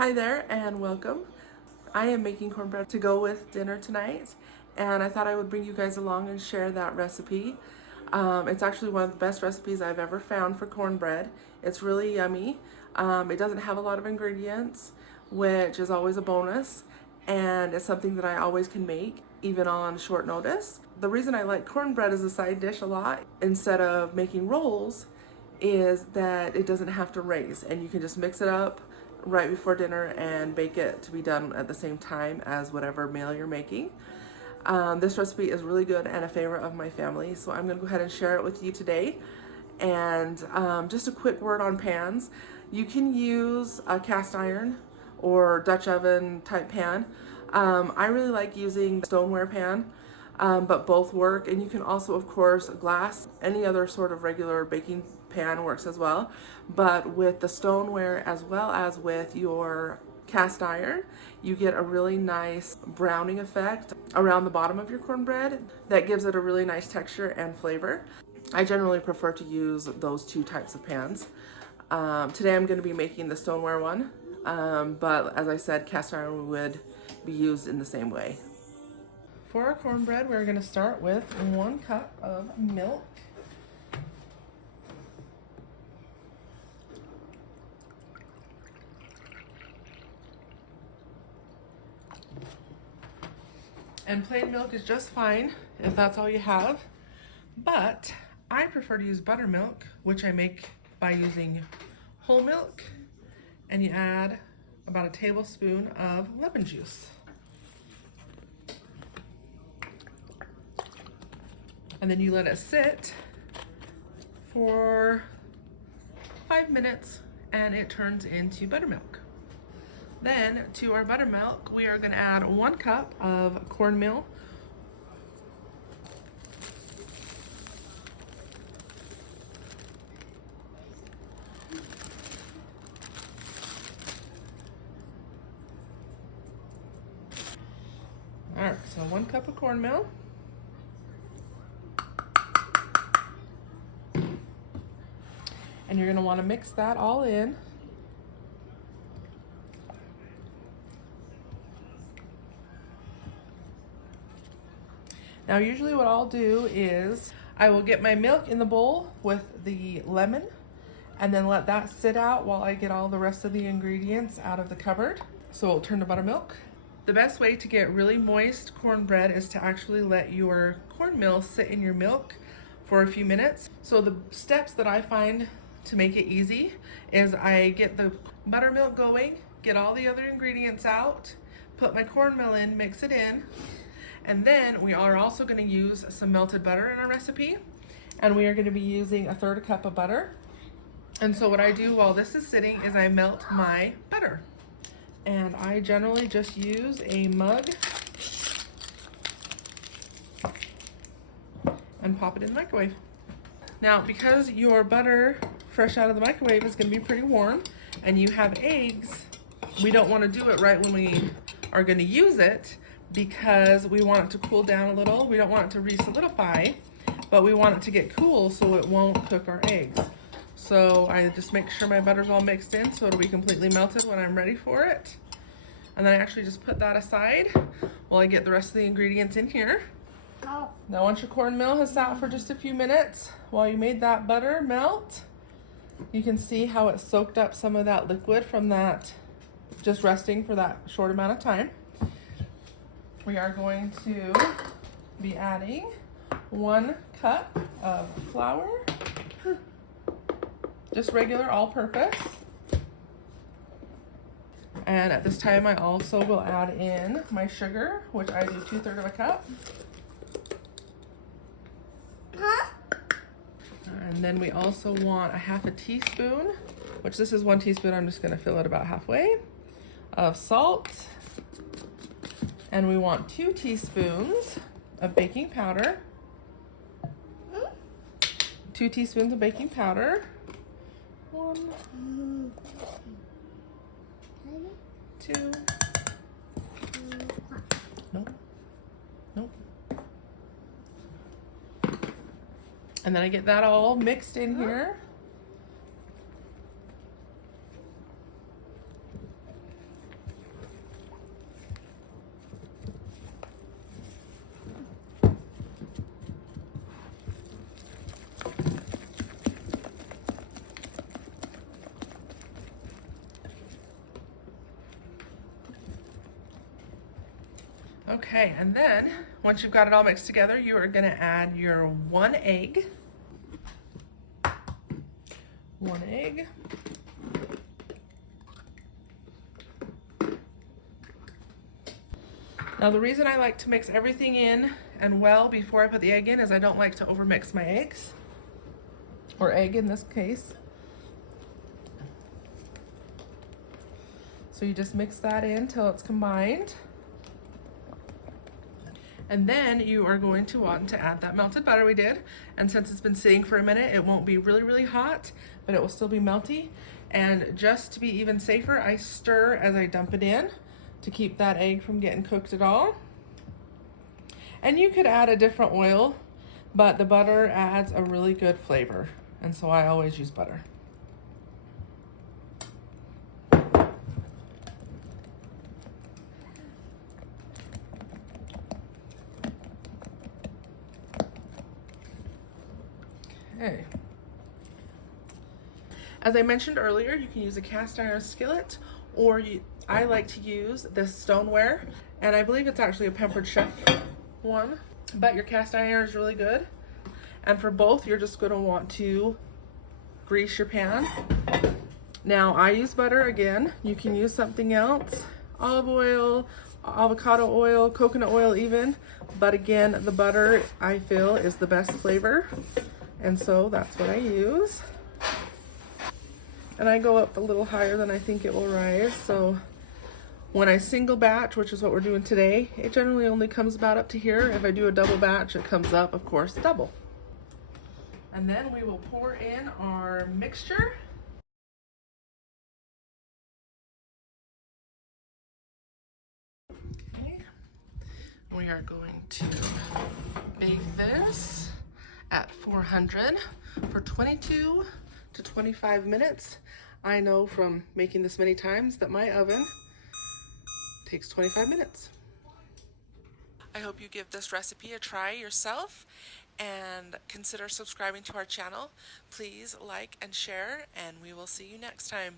Hi there and welcome. I am making cornbread to go with dinner tonight, and I thought I would bring you guys along and share that recipe. It's actually one of the best recipes I've ever found for cornbread. It's really yummy. It doesn't have a lot of ingredients, which is always a bonus, and it's something that I always can make, even on short notice. The reason I like cornbread as a side dish a lot instead of making rolls is that it doesn't have to raise, and you can just mix it up right before dinner and bake it to be done at the same time as whatever meal you're making. This recipe is really good and a favorite of my family, so I'm going to go ahead and share it with you today. And just a quick word on pans. You can use a cast iron or Dutch oven type pan. I really like using stoneware pan, but both work. And you can also, of course, glass, any other sort of regular baking pan works as well. But with the stoneware as well as with your cast iron, you get a really nice browning effect around the bottom of your cornbread that gives it a really nice texture and flavor. I generally prefer to use those two types of pans. Today I'm going to be making the stoneware one, but as I said, cast iron would be used in the same way. For our cornbread, we're going to start with 1 cup of milk. And plain milk is just fine if that's all you have, but I prefer to use buttermilk, which I make by using whole milk, and you add about a tablespoon of lemon juice. And then you let it sit for 5 minutes and it turns into buttermilk. Then to our buttermilk, we are going to add 1 cup of cornmeal, all right, so 1 cup of cornmeal, and you're going to want to mix that all in. Now usually what I'll do is I will get my milk in the bowl with the lemon and then let that sit out while I get all the rest of the ingredients out of the cupboard. So it'll turn to buttermilk. The best way to get really moist cornbread is to actually let your cornmeal sit in your milk for a few minutes. So the steps that I find to make it easy is I get the buttermilk going, get all the other ingredients out, put my cornmeal in, mix it in, and then we are also going to use some melted butter in our recipe, and we are going to be using 1/3 cup of butter. And so what I do while this is sitting is I melt my butter, and I generally just use a mug and pop it in the microwave. Now because your butter fresh out of the microwave is going to be pretty warm and you have eggs, we don't want to do it right when we are going to use it, because we want it to cool down a little. We don't want it to re-solidify, but we want it to get cool so it won't cook our eggs. So I just make sure my butter's all mixed in so it'll be completely melted when I'm ready for it. And then I actually just put that aside while I get the rest of the ingredients in here. Now once your cornmeal has sat for just a few minutes while you made that butter melt, you can see how it soaked up some of that liquid from that just resting for that short amount of time. We are going to be adding 1 cup of flour, just regular all-purpose. And at this time I also will add in my sugar, which I do 2/3 of a cup. And then we also want a 1/2 teaspoon, which this is 1 teaspoon, I'm just going to fill it about halfway, of salt. And we want 2 teaspoons of baking powder. 2 teaspoons of baking powder. 1, 2. Nope. Nope. And then I get that all mixed in here. Okay, and then once you've got it all mixed together, you are going to add your 1 egg. 1 egg. Now the reason I like to mix everything in and well before I put the egg in is I don't like to overmix my eggs, or egg in this case. So you just mix that in till it's combined. And then you are going to want to add that melted butter we did. And since it's been sitting for a minute, it won't be really, really hot, but it will still be melty. And just to be even safer, I stir as I dump it in to keep that egg from getting cooked at all. And you could add a different oil, but the butter adds a really good flavor. And so I always use butter. Okay. As I mentioned earlier, you can use a cast iron skillet, or I like to use this stoneware, and I believe it's actually a Pampered Chef one, but your cast iron is really good. And for both, you're just going to want to grease your pan. Now I use butter again. You can use something else, olive oil, avocado oil, coconut oil even, but again, the butter I feel is the best flavor. And so that's what I use. And I go up a little higher than I think it will rise. So when I single batch, which is what we're doing today, it generally only comes about up to here. If I do a double batch, it comes up, of course, double. And then we will pour in our mixture. Okay. We are going to bake this at 400 for 22 to 25 minutes. I know from making this many times that my oven takes 25 minutes. I hope you give this recipe a try yourself and consider subscribing to our channel. Please like and share, and we will see you next time.